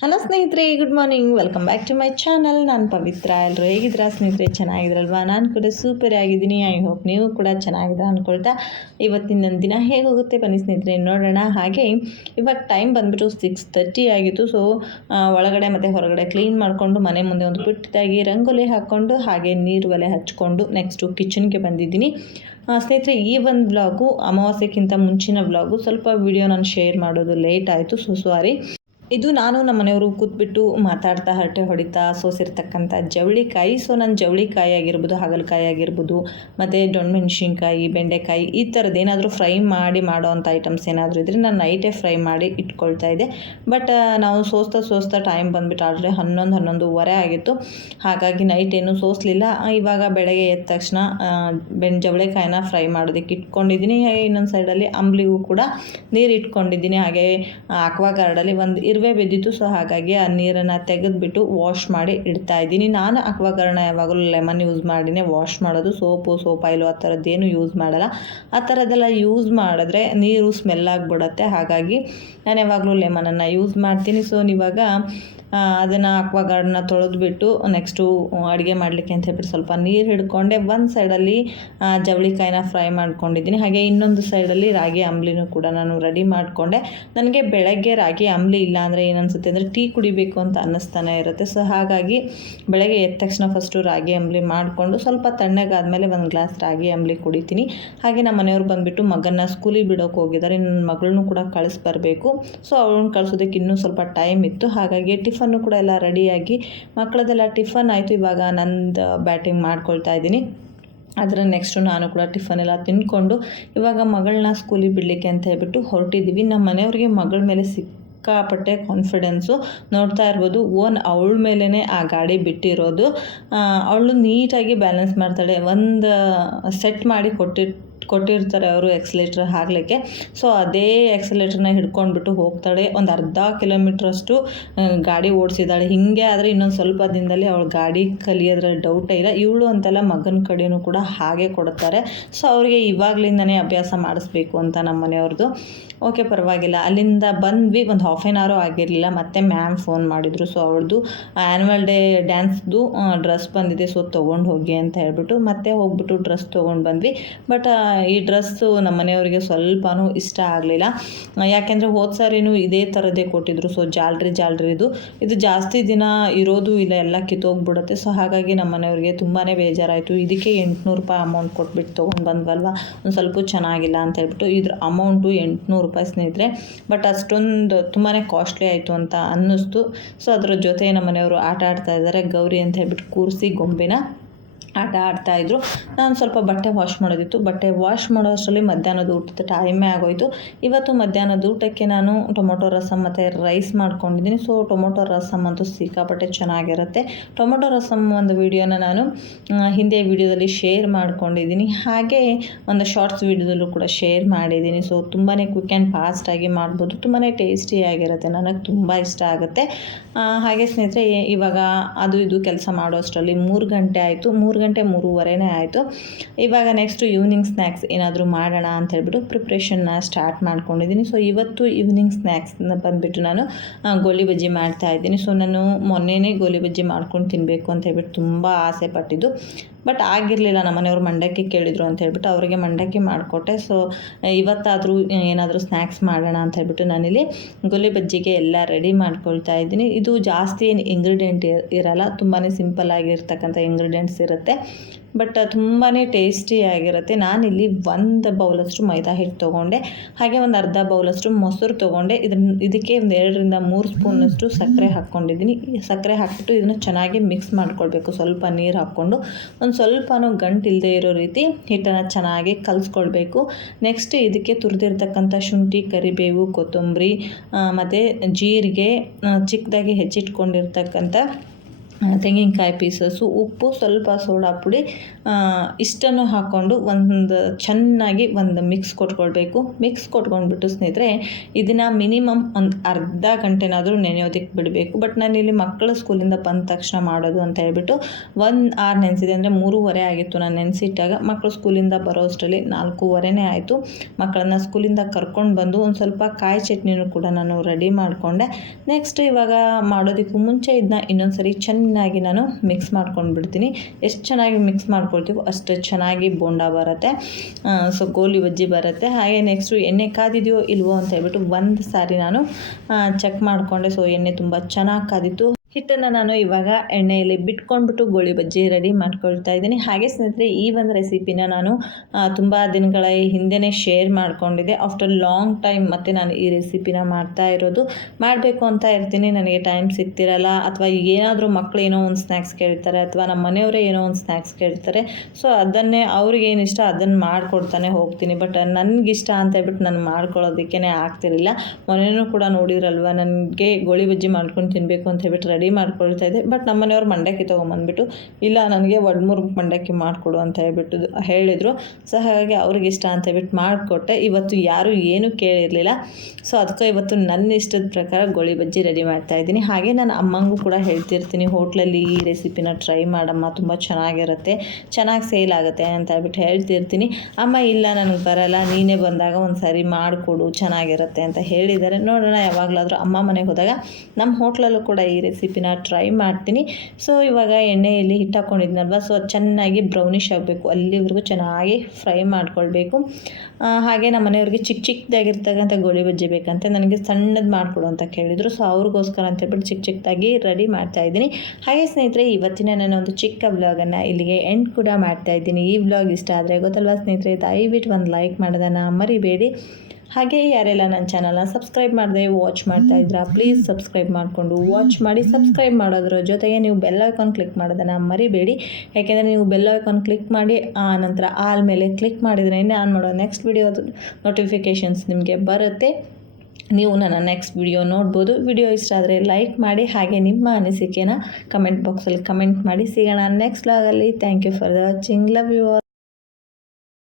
Hello ಸ್ನೇಹಿತರೆ good morning welcome back to my channel ನಾನು ಪವಿತ್ರ. ಎಲ್ಲರೂ ಹೇಗಿದ್ದೀರಾ? ಸ್ನೇಹಿತರೆ, ಚೆನ್ನಾಗಿದ್ರಲ್ವಾ? ನಾನು ಕೂಡ ಸೂಪರ್ ಆಗಿದ್ದೀನಿ. ಐ ಹೋಪ್ ನೀವು ಕೂಡ ಚೆನ್ನಾಗಿದ್ದೀರಾ ಅಂದ್ಕೊಳ್ತಾ ಇವತ್ತಿನ ನನ್ನ ದಿನ ಹೇಗೆ ಹೋಗುತ್ತೆ ಬನ್ನಿ ಸ್ನೇಹಿತರೆ, ನೋಡೋಣ. ಹಾಗೆ, ಇವಾಗ ಟೈಮ್ ಬಂದುಬಿಟ್ಟು ಸಿಕ್ಸ್ ತರ್ಟಿ ಆಗಿತ್ತು. ಸೊ ಒಳಗಡೆ ಮತ್ತು ಹೊರಗಡೆ ಕ್ಲೀನ್ ಮಾಡಿಕೊಂಡು ಮನೆ ಮುಂದೆ ಒಂದು ಪುಟ್ಟದಾಗಿ ರಂಗೋಲಿ ಹಾಕ್ಕೊಂಡು ಹಾಗೆ ನೀರು ಒಲೆ ಹಚ್ಕೊಂಡು ನೆಕ್ಸ್ಟು ಕಿಚನ್ಗೆ ಬಂದಿದ್ದೀನಿ. ಸ್ನೇಹಿತರೆ, ಈ ಒಂದು ಬ್ಲಾಗು ಅಮಾವಾಸ್ಯಕ್ಕಿಂತ ಮುಂಚಿನ ಬ್ಲಾಗು ಸ್ವಲ್ಪ ವಿಡಿಯೋ ನಾನು ಶೇರ್ ಮಾಡೋದು ಲೇಟ್ ಆಯಿತು. ಸೊ ಸಾರಿ ಇದು ನಾನು ನಮ್ಮ ಮನೆಯವರು ಕೂತ್ಬಿಟ್ಟು ಮಾತಾಡ್ತಾ, ಹರಟೆ ಹೊಡಿತಾ, ಸೋಸಿರ್ತಕ್ಕಂಥ ಜವಳಿಕಾಯಿ. ಸೊ ನಾನು ಜವಳಿಕಾಯಿ ಆಗಿರ್ಬೋದು, ಹಾಗಲಕಾಯಿ ಆಗಿರ್ಬೋದು, ಮತ್ತು ದೊಣ್ಣಮೆಣ್ಸಿನ್ಕಾಯಿ, ಬೆಂಡೆಕಾಯಿ, ಈ ಥರದ್ದು ಏನಾದರೂ ಫ್ರೈ ಮಾಡಿ ಮಾಡೋ ಅಂಥ ಐಟಮ್ಸ್ ಏನಾದರೂ ಇದ್ದರೆ ನಾನು ನೈಟೇ ಫ್ರೈ ಮಾಡಿ ಇಟ್ಕೊಳ್ತಾ ಇದ್ದೆ. ಬಟ್ ನಾವು ಸೋಸ್ತಾ ಸೋಸ್ತಾ ಟೈಮ್ ಬಂದುಬಿಟ್ಟು ಆಲ್ರೆಡಿ ಹನ್ನೊಂದು, ಹನ್ನೊಂದುವರೆ ಆಗಿತ್ತು. ಹಾಗಾಗಿ ನೈಟ್ ಏನೂ ಸೋಸಲಿಲ್ಲ. ಇವಾಗ ಬೆಳಗ್ಗೆ ಎದ್ದ ತಕ್ಷಣ ಬೆನ್ ಜವಳಿಕಾಯಿನ ಫ್ರೈ ಮಾಡೋದಕ್ಕೆ ಇಟ್ಕೊಂಡಿದ್ದೀನಿ. ಇನ್ನೊಂದು ಸೈಡಲ್ಲಿ ಅಂಬ್ಲಿಗೂ ಕೂಡ ನೀರು ಇಟ್ಕೊಂಡಿದ್ದೀನಿ. ಹಾಗೆ ಆಕ್ವಾ ಗಾರ್ಡಲ್ಲಿ ಒಂದು ಇರುವೆ ಬಿದ್ದಿತ್ತು ಸೊ ಹಾಗಾಗಿ ಆ ನೀರನ್ನು ತೆಗೆದುಬಿಟ್ಟು ವಾಶ್ ಮಾಡಿ ಇಡ್ತಾ ಇದ್ದೀನಿ. ನಾನು ಅಕ್ವಾಕರಣ ಯಾವಾಗಲೂ ಲೆಮನ್ ಯೂಸ್ ಮಾಡಿನೇ ವಾಶ್ ಮಾಡೋದು. ಸೋಪು ಸೋಪ್ ಆಯಿಲು ಆ ಥರದ್ದೇನು ಯೂಸ್ ಮಾಡಲ್ಲ. ಆ ಥರದ್ದೆಲ್ಲ ಯೂಸ್ ಮಾಡಿದ್ರೆ ನೀರು ಸ್ಮೆಲ್ ಆಗಿಬಿಡತ್ತೆ. ಹಾಗಾಗಿ ನಾನು ಯಾವಾಗಲೂ ಲೆಮನನ್ನು ಯೂಸ್ ಮಾಡ್ತೀನಿ. ಸೊ ಇವಾಗ ಅದನ್ನು ಅಕ್ವಾಗಾರ್ಡನ್ನ ತೊಳೆದ್ಬಿಟ್ಟು ನೆಕ್ಸ್ಟು ಅಡುಗೆ ಮಾಡಲಿಕ್ಕೆ ಅಂತ ಹೇಳ್ಬಿಟ್ಟು ಸ್ವಲ್ಪ ನೀರು ಹಿಡ್ಕೊಂಡೆ. ಒಂದು ಸೈಡಲ್ಲಿ ಜವಳಿಕಾಯಿನ ಫ್ರೈ ಮಾಡ್ಕೊಂಡಿದ್ದೀನಿ. ಹಾಗೆ ಇನ್ನೊಂದು ಸೈಡಲ್ಲಿ ರಾಗಿ ಅಂಬ್ಲಿನೂ ಕೂಡ ನಾನು ರೆಡಿ ಮಾಡಿಕೊಂಡೆ. ನನಗೆ ಬೆಳಗ್ಗೆ ರಾಗಿ ಅಂಬ್ಲಿ ಇಲ್ಲ ಅಂದರೆ ಏನನ್ಸುತ್ತೆ ಅಂದರೆ ಟೀ ಕುಡಿಬೇಕು ಅಂತ ಅನ್ನಿಸ್ತಾನೆ ಇರುತ್ತೆ. ಸೊ ಹಾಗಾಗಿ ಬೆಳಗ್ಗೆ ಎದ್ದ ತಕ್ಷಣ ಫಸ್ಟು ರಾಗಿ ಅಂಬ್ಲಿ ಮಾಡಿಕೊಂಡು ಸ್ವಲ್ಪ ತಣ್ಣಗಾದ್ಮೇಲೆ ಒಂದು ಗ್ಲಾಸ್ ರಾಗಿ ಅಂಬ್ಲಿ ಕುಡಿತೀನಿ. ಹಾಗೆ ನಮ್ಮ ಮನೆಯವ್ರು ಬಂದುಬಿಟ್ಟು ಮಗನ್ನ ಸ್ಕೂಲಿಗೆ ಬಿಡೋಕೆ ಹೋಗಿದ್ದಾರೆ. ನನ್ನ ಮಗಳನ್ನೂ ಕೂಡ ಕಳಿಸ್ಬರ್ಬೇಕು ಸೊ ಅವಳನ್ನ ಕಳಿಸೋದಕ್ಕೆ ಇನ್ನೂ ಸ್ವಲ್ಪ ಟೈಮ್ ಇತ್ತು. ಹಾಗಾಗಿ ಟಿಫನ್ನು ಕೂಡ ಎಲ್ಲ ರೆಡಿಯಾಗಿ ಮಕ್ಕಳದೆಲ್ಲ ಟಿಫನ್ ಆಯಿತು. ಇವಾಗ ನಂದು ಬ್ಯಾಟಿಂಗ್ ಮಾಡ್ಕೊಳ್ತಾ ಇದ್ದೀನಿ. ಅದರ ನೆಕ್ಸ್ಟು ನಾನು ಕೂಡ ಟಿಫನ್ ಎಲ್ಲ ತಿಂದ್ಕೊಂಡು ಇವಾಗ ಮಗಳನ್ನ ಸ್ಕೂಲಿಗೆ ಬಿಡಲಿಕ್ಕೆ ಅಂತ ಹೇಳ್ಬಿಟ್ಟು ಹೊರಟಿದ್ದೀವಿ ನಮ್ಮ ಮನೆಯವ್ರಿಗೆ ಮಗಳ ಮೇಲೆ ಸಿಕ್ಕಾಪಟ್ಟೆ ಕಾನ್ಫಿಡೆನ್ಸು ನೋಡ್ತಾ ಇರ್ಬೋದು, ಓನ್ ಅವಳ ಮೇಲೇ ಆ ಗಾಡಿ ಬಿಟ್ಟಿರೋದು. ಅವಳು ನೀಟಾಗಿ ಬ್ಯಾಲೆನ್ಸ್ ಮಾಡ್ತಾಳೆ. ಒಂದು ಸೆಟ್ ಮಾಡಿ ಕೊಟ್ಟಿರ್ ಕೊಟ್ಟಿರ್ತಾರೆ ಅವರು ಎಕ್ಸಲೇಟ್ರ್ ಹಾಕಲಿಕ್ಕೆ. ಸೊ ಅದೇ ಎಕ್ಸಲೇಟ್ರನ್ನ ಹಿಡ್ಕೊಂಡ್ಬಿಟ್ಟು ಹೋಗ್ತಾಳೆ. ಒಂದು ಅರ್ಧ ಕಿಲೋಮೀಟ್ರಷ್ಟು ಅಷ್ಟು ಗಾಡಿ ಓಡಿಸಿದ್ದಾಳೆ. ಹೀಗೆ ಆದರೆ ಇನ್ನೊಂದು ಸ್ವಲ್ಪ ದಿನದಲ್ಲಿ ಅವಳು ಗಾಡಿ ಕಲಿಯೋದ್ರಲ್ಲಿ ಡೌಟೇ ಇಲ್ಲ. ಇವಳು ಅಂತೆಲ್ಲ ಮಗನ ಕಡೆಯೂ ಕೂಡ ಹಾಗೆ ಕೊಡ್ತಾರೆ. ಸೊ ಅವರಿಗೆ ಇವಾಗಲಿಂದನೇ ಅಭ್ಯಾಸ ಮಾಡಿಸ್ಬೇಕು ಅಂತ ನಮ್ಮ ಮನೆಯವ್ರದ್ದು ಓಕೆ ಪರವಾಗಿಲ್ಲ. ಅಲ್ಲಿಂದ ಬಂದ್ವಿ. ಒಂದು ಹಾಫ್ ಆನ್ ಅವರು ಆಗಿರಲಿಲ್ಲ. ಮತ್ತೆ ಮ್ಯಾಮ್ ಫೋನ್ ಮಾಡಿದರು. ಸೊ ಅವ್ರದ್ದು ಆ್ಯನ್ಯುವಲ್ ಡೇ ಡ್ಯಾನ್ಸ್ದು ಡ್ರೆಸ್ ಬಂದಿದೆ. ಸೊ ತೊಗೊಂಡು ಹೋಗಿ ಅಂತ ಹೇಳ್ಬಿಟ್ಟು ಮತ್ತೆ ಹೋಗ್ಬಿಟ್ಟು ಡ್ರೆಸ್ ತೊಗೊಂಡು ಬಂದ್ವಿ. ಬಟ್ ಈ ಡ್ರೆಸ್ಸು ನಮ್ಮ ಮನೆಯವರಿಗೆ ಸ್ವಲ್ಪನೂ ಇಷ್ಟ ಆಗಲಿಲ್ಲ. ಯಾಕೆಂದರೆ ಹೋದ ಸಾರಿನೂ ಇದೇ ಥರದ್ದೇ ಕೊಟ್ಟಿದ್ರು. ಸೊ ಜಾಲ್ರಿ ಜಾಲ್ರಿದು ಇದು. ಜಾಸ್ತಿ ದಿನ ಇರೋದು ಇಲ್ಲ. ಎಲ್ಲ ಕಿತ್ತೋಗ್ಬಿಡುತ್ತೆ. ಸೊ ಹಾಗಾಗಿ ನಮ್ಮ ಮನೆಯವ್ರಿಗೆ ತುಂಬಾ ಬೇಜಾರಾಯಿತು. ಇದಕ್ಕೆ ಎಂಟುನೂರು ರೂಪಾಯಿ ಅಮೌಂಟ್ ಕೊಟ್ಬಿಟ್ಟು ತೊಗೊಂಡು ಬಂದ್ವಲ್ವ? ಒಂದು ಸ್ವಲ್ಪ ಚೆನ್ನಾಗಿಲ್ಲ ಅಂತ ಹೇಳ್ಬಿಟ್ಟು ಇದ್ರ ಅಮೌಂಟು ಎಂಟುನೂರು ರೂಪಾಯಿ ಸ್ನೇಹಿತರೆ ಬಟ್ ಅಷ್ಟೊಂದು ತುಂಬಾ ಕಾಸ್ಟ್ಲಿ ಆಯಿತು ಅಂತ ಅನ್ನಿಸ್ತು. ಸೊ ಅದ್ರ ಜೊತೆ ನಮ್ಮ ಮನೆಯವರು ಆಟ ಆಡ್ತಾ ಇದ್ದಾರೆ. ಗೌರಿ ಅಂತ ಹೇಳ್ಬಿಟ್ಟು ಕೂರಿಸಿ ಗೊಂಬೆನ ಆಟ ಆಡ್ತಾಯಿದ್ರು ನಾನು ಸ್ವಲ್ಪ ಬಟ್ಟೆ ವಾಶ್ ಮಾಡೋದಿತ್ತು. ಬಟ್ಟೆ ವಾಶ್ ಮಾಡೋಷ್ಟರಲ್ಲಿ ಮಧ್ಯಾಹ್ನದ ಊಟದ ಟೈಮೇ ಆಗೋಯಿತು. ಇವತ್ತು ಮಧ್ಯಾಹ್ನದ ಊಟಕ್ಕೆ ನಾನು ಟೊಮೊಟೊ ರಸಮ್ ಮತ್ತು ರೈಸ್ ಮಾಡ್ಕೊಂಡಿದ್ದೀನಿ. ಸೊ ಟೊಮೊಟೊ ರಸಮ್ ಅಂತೂ ಸಿಕ್ಕಾಪಟ್ಟೆ ಚೆನ್ನಾಗಿರುತ್ತೆ. ಟೊಮೊಟೊ ರಸಮ್ ಒಂದು ವಿಡಿಯೋನ ನಾನು ಹಿಂದೆ ವಿಡಿಯೋದಲ್ಲಿ ಶೇರ್ ಮಾಡ್ಕೊಂಡಿದ್ದೀನಿ. ಹಾಗೆ ಒಂದು ಶಾರ್ಟ್ಸ್ ವಿಡಿಯೋದಲ್ಲೂ ಕೂಡ ಶೇರ್ ಮಾಡಿದ್ದೀನಿ. ಸೊ ತುಂಬಾ ಕ್ವಿಕ್ ಆ್ಯಂಡ್ ಫಾಸ್ಟಾಗಿ ಮಾಡ್ಬೋದು. ತುಂಬಾ ಟೇಸ್ಟಿಯಾಗಿರುತ್ತೆ ನನಗೆ ತುಂಬ ಇಷ್ಟ ಆಗುತ್ತೆ. ಹಾಗೆ ಸ್ನೇಹಿತರೆ, ಇವಾಗ ಅದು ಇದು ಕೆಲಸ ಮಾಡೋ ಅಷ್ಟರಲ್ಲಿ ಮೂರು ಗಂಟೆ ಆಯಿತು. ಮೂರು ಗಂಟೆ ಮೂರುವರೆನೇ ಆಯಿತು. ಇವಾಗ ನೆಕ್ಸ್ಟು ಈವ್ನಿಂಗ್ ಸ್ನ್ಯಾಕ್ಸ್ ಏನಾದರೂ ಮಾಡೋಣ ಅಂತ ಹೇಳ್ಬಿಟ್ಟು ಪ್ರಿಪ್ರೇಷನ್ನ ಸ್ಟಾರ್ಟ್ ಮಾಡ್ಕೊಂಡಿದ್ದೀನಿ. ಸೊ ಇವತ್ತು ಈವ್ನಿಂಗ್ ಸ್ನ್ಯಾಕ್ಸ್ನ ಬಂದುಬಿಟ್ಟು ನಾನು ಗೋಲಿ ಬಜ್ಜಿ ಮಾಡ್ತಾ ಇದ್ದೀನಿ. ಸೊ ನಾನು ಮೊನ್ನೆನೇ ಗೋಲಿ ಬಜ್ಜಿ ಮಾಡ್ಕೊಂಡು ತಿನ್ನಬೇಕು ಅಂತ ಹೇಳ್ಬಿಟ್ಟು ತುಂಬ ಆಸೆ ಪಟ್ಟಿದ್ದು ಬಟ್ ಆಗಿರಲಿಲ್ಲ, ನಮ್ಮ ಮನೆಯವ್ರು ಮಂಡಕ್ಕಿ ಕೇಳಿದರು ಅಂತ ಹೇಳ್ಬಿಟ್ಟು ಅವರಿಗೆ ಮಂಡಕ್ಕಿ ಮಾಡಿಕೊಟ್ಟೆ. ಸೊ ಇವತ್ತಾದರೂ ಏನಾದರೂ ಸ್ನ್ಯಾಕ್ಸ್ ಮಾಡೋಣ ಅಂತ ಹೇಳ್ಬಿಟ್ಟು ನಾನಿಲ್ಲಿ ಗುಲಿ ಬಜ್ಜಿಗೆ ಎಲ್ಲ ರೆಡಿ ಮಾಡ್ಕೊಳ್ತಾ ಇದ್ದೀನಿ. ಇದು ಜಾಸ್ತಿ ಏನು ಇಂಗ್ರೀಡಿಯೆಂಟ್ ಇರಲ್ಲ ತುಂಬಾ ಸಿಂಪಲ್ ಆಗಿರ್ತಕ್ಕಂಥ ಇಂಗ್ರೀಡಿಯೆಂಟ್ಸ್ ಇರುತ್ತೆ. ಬಟ್ ತುಂಬಾ ಟೇಸ್ಟಿಯಾಗಿರುತ್ತೆ ನಾನಿಲ್ಲಿ ಒಂದು ಬೌಲಷ್ಟು ಮೈದಾ ಹಿಟ್ಟು ತೊಗೊಂಡೆ. ಹಾಗೆ ಒಂದು ಅರ್ಧ ಬೌಲಷ್ಟು ಮೊಸರು ತೊಗೊಂಡೆ. ಇದನ್ನ ಇದಕ್ಕೆ ಒಂದು ಎರಡರಿಂದ ಮೂರು ಸ್ಪೂನಷ್ಟು ಸಕ್ಕರೆ ಹಾಕ್ಕೊಂಡಿದ್ದೀನಿ. ಸಕ್ಕರೆ ಹಾಕ್ಬಿಟ್ಟು ಇದನ್ನು ಚೆನ್ನಾಗಿ ಮಿಕ್ಸ್ ಮಾಡ್ಕೊಳ್ಬೇಕು. ಸ್ವಲ್ಪ ನೀರು ಹಾಕ್ಕೊಂಡು. ಒಂದು ಸ್ವಲ್ಪನೂ ಗಂಟು ಇಲ್ಲದೆ ಇರೋ ರೀತಿ ಹಿಟ್ಟನ್ನು ಚೆನ್ನಾಗಿ ಕಲಿಸ್ಕೊಳ್ಬೇಕು. ನೆಕ್ಸ್ಟ್ ಇದಕ್ಕೆ ತುರಿದಿರ್ತಕ್ಕಂಥ ಶುಂಠಿ, ಕರಿಬೇವು, ಕೊತ್ತಂಬರಿ ಮತ್ತು ಜೀರಿಗೆ ಚಿಕ್ಕದಾಗಿ ಹೆಚ್ಚಿಟ್ಕೊಂಡಿರ್ತಕ್ಕಂಥ ತೆಂಗಿನಕಾಯಿ ಪೀಸಸ್ಸು, ಉಪ್ಪು, ಸ್ವಲ್ಪ ಸೋಡಾ ಪುಡಿ ಇಷ್ಟನ್ನು ಹಾಕ್ಕೊಂಡು ಒಂದು ಚೆನ್ನಾಗಿ ಒಂದು ಮಿಕ್ಸ್ ಕೊಟ್ಕೊಳ್ಬೇಕು. ಮಿಕ್ಸ್ ಕೊಟ್ಕೊಂಡ್ಬಿಟ್ಟು ಸ್ನೇಹಿತರೆ, ಇದನ್ನು ಮಿನಿಮಮ್ ಒಂದು ಅರ್ಧ ಗಂಟೆನಾದರೂ ನೆನೆಯೋದಕ್ಕೆ ಬಿಡಬೇಕು. ಬಟ್ ನಾನು ಇಲ್ಲಿ ಮಕ್ಕಳ ಸ್ಕೂಲಿಂದ ಬಂದ ತಕ್ಷಣ ಮಾಡೋದು ಅಂತ ಹೇಳ್ಬಿಟ್ಟು ಒಂದು ಆರು ನೆನೆಸಿದೆ ಅಂದರೆ ಮೂರುವರೆ ಆಗಿತ್ತು ನಾನು ನೆನೆಸಿಟ್ಟಾಗ. ಮಕ್ಕಳು ಸ್ಕೂಲಿಂದ ಬರೋ ಅಷ್ಟರಲ್ಲಿ ನಾಲ್ಕೂವರೆನೇ ಆಯಿತು. ಮಕ್ಕಳನ್ನ ಸ್ಕೂಲಿಂದ ಕರ್ಕೊಂಡು ಬಂದು ಒಂದು ಸ್ವಲ್ಪ ಕಾಯಿ ಚಟ್ನಿನೂ ಕೂಡ ನಾನು ರೆಡಿ ಮಾಡಿಕೊಂಡೆ. ನೆಕ್ಸ್ಟ್ ಇವಾಗ ಮಾಡೋದಕ್ಕೂ ಮುಂಚೆ ಇದನ್ನ ಇನ್ನೊಂದು ಸರಿ ಚೆನ್ನಾಗಿ ನಾನು ಮಿಕ್ಸ್ ಮಾಡ್ಕೊಂಡು ಬಿಡ್ತೀನಿ ಎಷ್ಟು ಚೆನ್ನಾಗಿ ಮಿಕ್ಸ್ ಮಾಡ್ಕೊಳ್ತೀವೋ ಅಷ್ಟು ಚೆನ್ನಾಗಿ ಬೋಂಡ ಬರುತ್ತೆ. ಸೊ ಗೋಲಿ ಬಜ್ಜಿ ಬರುತ್ತೆ. ಹಾಗೆ ನೆಕ್ಸ್ಟು ಎಣ್ಣೆ ಕಾದಿದೆಯೋ ಇಲ್ವೋ ಅಂತ ಹೇಳ್ಬಿಟ್ಟು ಒಂದು ಸಾರಿ ನಾನು ಚೆಕ್ ಮಾಡಿಕೊಂಡೆ. ಸೊ ಎಣ್ಣೆ ತುಂಬ ಚೆನ್ನಾಗಿ ಕಾದಿತ್ತು. ಹಿಟ್ಟನ್ನು ನಾನು ಇವಾಗ ಎಣ್ಣೆಯಲ್ಲಿ ಬಿಟ್ಕೊಂಡ್ಬಿಟ್ಟು ಗೋಳಿ ಬಜ್ಜಿ ರೆಡಿ ಮಾಡ್ಕೊಳ್ತಾ ಇದ್ದೀನಿ. ಹಾಗೆ ಸ್ನೇಹಿತರೆ, ಈ ಒಂದು ರೆಸಿಪಿನ ನಾನು ತುಂಬ ದಿನಗಳ ಹಿಂದೆನೇ ಶೇರ್ ಮಾಡ್ಕೊಂಡಿದ್ದೆ. ಆಫ್ಟರ್ ಲಾಂಗ್ ಟೈಮ್ ಮತ್ತೆ ನಾನು ಈ ರೆಸಿಪಿನ ಮಾಡ್ತಾ ಇರೋದು. ಮಾಡಬೇಕು ಅಂತ ಇರ್ತೀನಿ. ನನಗೆ ಟೈಮ್ ಸಿಗ್ತಿರಲ್ಲ. ಅಥವಾ ಏನಾದರೂ ಮಕ್ಕಳು ಏನೋ ಒಂದು ಸ್ನ್ಯಾಕ್ಸ್ ಕೇಳ್ತಾರೆ, ಅಥವಾ ನಮ್ಮ ಮನೆಯವರೇ ಏನೋ ಒಂದು ಸ್ನ್ಯಾಕ್ಸ್ ಕೇಳ್ತಾರೆ. ಸೊ, ಅದನ್ನೇ ಅವ್ರಿಗೆ ಇಷ್ಟ ಅದನ್ನು ಮಾಡಿಕೊಡ್ತಾನೆ ಹೋಗ್ತೀನಿ. ಬಟ್ ನನಗಿಷ್ಟ ಅಂತ ಹೇಳ್ಬಿಟ್ಟು ನಾನು ಮಾಡ್ಕೊಳ್ಳೋದಕ್ಕೇ ಆಗ್ತಿರಲಿಲ್ಲ. ಮೊನ್ನೆನೂ ಕೂಡ ನೋಡಿದ್ರಲ್ವ, ನನಗೆ ಗೋಳಿ ಬಜ್ಜಿ ಮಾಡ್ಕೊಂಡು ತಿನ್ನಬೇಕು ಅಂತ ಹೇಳ್ಬಿಟ್ಟು ರೆಡಿ ಮಾಡ್ಕೊಳ್ತಾ ಇದ್ದೆ. ಬಟ್ ನಮ್ಮ ಮನೆಯವ್ರು ಮಂಡಕ್ಕಿ ತೊಗೊಂಬಂದ್ಬಿಟ್ಟು, ಇಲ್ಲ, ನನಗೆ ಒಡ್ಮೂರು ಮಂಡಕ್ಕಿ ಮಾಡಿಕೊಡು ಅಂತ ಹೇಳ್ಬಿಟ್ಟು ಹೇಳಿದರು. ಸೊ ಹಾಗಾಗಿ ಅವ್ರಿಗೆ ಇಷ್ಟ ಅಂತ ಹೇಳ್ಬಿಟ್ಟು ಮಾಡಿಕೊಟ್ಟೆ. ಇವತ್ತು ಯಾರೂ ಏನೂ ಕೇಳಿರಲಿಲ್ಲ. ಸೊ ಅದಕ್ಕೆ ಇವತ್ತು ನನ್ನ ಇಷ್ಟದ ಪ್ರಕಾರ ಗೋಳಿ ಬಜ್ಜಿ ರೆಡಿ ಮಾಡ್ತಾ ಇದ್ದೀನಿ. ಹಾಗೆ ನಾನು ಅಮ್ಮಂಗೂ ಕೂಡ ಹೇಳ್ತಿರ್ತೀನಿ, ಹೋಟ್ಲಲ್ಲಿ ಈ ರೆಸಿಪಿನ ಟ್ರೈ ಮಾಡಮ್ಮ, ತುಂಬ ಚೆನ್ನಾಗಿರುತ್ತೆ. ಚೆನ್ನಾಗಿ ಸೇಲ್ ಆಗುತ್ತೆ ಅಂತ ಹೇಳ್ಬಿಟ್ಟು ಹೇಳ್ತಿರ್ತೀನಿ. ಅಮ್ಮ, ಇಲ್ಲ, ನನಗೆ ಬರಲ್ಲ. ನೀನೇ ಬಂದಾಗ ಒಂದು ಸಾರಿ ಮಾಡಿಕೊಡು. ಚೆನ್ನಾಗಿರುತ್ತೆ ಅಂತ ಹೇಳಿದ್ದಾರೆ. ನೋಡೋಣ, ಯಾವಾಗಲಾದರೂ ಅಮ್ಮ ಮನೆಗೆ ಹೋದಾಗ ನಮ್ಮ ಹೋಟ್ಲಲ್ಲೂ ಕೂಡ ಈ ರೆಸಿಪಿನ ಟ್ರೈ ಮಾಡ್ತೀನಿ. ಸೊ ಇವಾಗ ಎಣ್ಣೆಯಲ್ಲಿ ಹಿಟ್ಟು ಹಾಕ್ಕೊಂಡಿದ್ನಲ್ವ ಸೊ ಚೆನ್ನಾಗಿ ಬ್ರೌನಿಶ್ ಆಗಬೇಕು. ಅಲ್ಲಿವರೆಗೂ ಚೆನ್ನಾಗಿ ಫ್ರೈ ಮಾಡ್ಕೊಳ್ಬೇಕು. ಹಾಗೆ ನಮ್ಮ ಮನೆಯವ್ರಿಗೆ ಚಿಕ್ಕ ಚಿಕ್ಕದಾಗಿರ್ತಕ್ಕಂಥ ಗೋಳಿ ಬಜ್ಜಿ ಬೇಕಂತೆ ನನಗೆ ಸಣ್ಣದು ಮಾಡಿಕೊಡು ಅಂತ ಕೇಳಿದರು. ಸೊ ಅವ್ರಿಗೋಸ್ಕರ ಅಂತ ಹೇಳ್ಬಿಟ್ಟು ಚಿಕ್ಕ ಚಿಕ್ಕದಾಗಿ ರೆಡಿ ಮಾಡ್ತಾ ಇದ್ದೀನಿ. ಹಾಗೆ ಸ್ನೇಹಿತರೆ, ಇವತ್ತಿನ ನನ್ನ ಒಂದು ಚಿಕ್ಕ ವ್ಲಾಗನ್ನು ಇಲ್ಲಿಗೆ ಎಂಡ್ ಕೂಡ ಮಾಡ್ತಾಯಿದ್ದೀನಿ ಈ ವ್ಲಾಗ್ ಇಷ್ಟ ಆದರೆ ಗೊತ್ತಲ್ವಾ ಸ್ನೇಹಿತರೆ? ದಯವಿಟ್ಟು ಒಂದು ಲೈಕ್ ಮಾಡೋದನ್ನು ಮರಿಬೇಡಿ. ಹಾಗೆ ಯಾರೆಲ್ಲ ನನ್ನ ಚಾನಲ್ನ ಸಬ್ಸ್ಕ್ರೈಬ್ ಮಾಡದೆ ವಾಚ್ ಮಾಡ್ತಾ ಇದ್ದೀರಾ ಪ್ಲೀಸ್ ಸಬ್ಸ್ಕ್ರೈಬ್ ಮಾಡಿಕೊಂಡು ವಾಚ್ ಮಾಡಿ ಸಬ್ಸ್ಕ್ರೈಬ್ ಮಾಡೋದ್ರ ಜೊತೆಗೆ ನೀವು ಬೆಲ್ ಐಕಾನ್ ಕ್ಲಿಕ್ ಮಾಡೋದನ್ನು ಮರಿಬೇಡಿ. ಯಾಕೆಂದರೆ ನೀವು ಬೆಲ್ ಐಕಾನ್ ಕ್ಲಿಕ್ ಮಾಡಿ, ಆ ನಂತರ ಆಲ್ ಮೇಲೆ ಕ್ಲಿಕ್ ಮಾಡಿದರೆ ನಾನು ಮಾಡೋ ನೆಕ್ಸ್ಟ್ ವಿಡಿಯೋದು ನೋಟಿಫಿಕೇಷನ್ಸ್ ನಿಮಗೆ ಬರುತ್ತೆ. ನೀವು ನನ್ನ ನೆಕ್ಸ್ಟ್ ವಿಡಿಯೋ ನೋಡ್ಬೋದು. ವಿಡಿಯೋ ಇಷ್ಟ ಆದರೆ ಲೈಕ್ ಮಾಡಿ, ಹಾಗೆ ನಿಮ್ಮ ಅನಿಸಿಕೆನ ಕಮೆಂಟ್ ಬಾಕ್ಸಲ್ಲಿ ಕಮೆಂಟ್ ಮಾಡಿ. ಸಿಗೋಣ next ಲಾಗಲ್ಲಿ thank you for the watching love you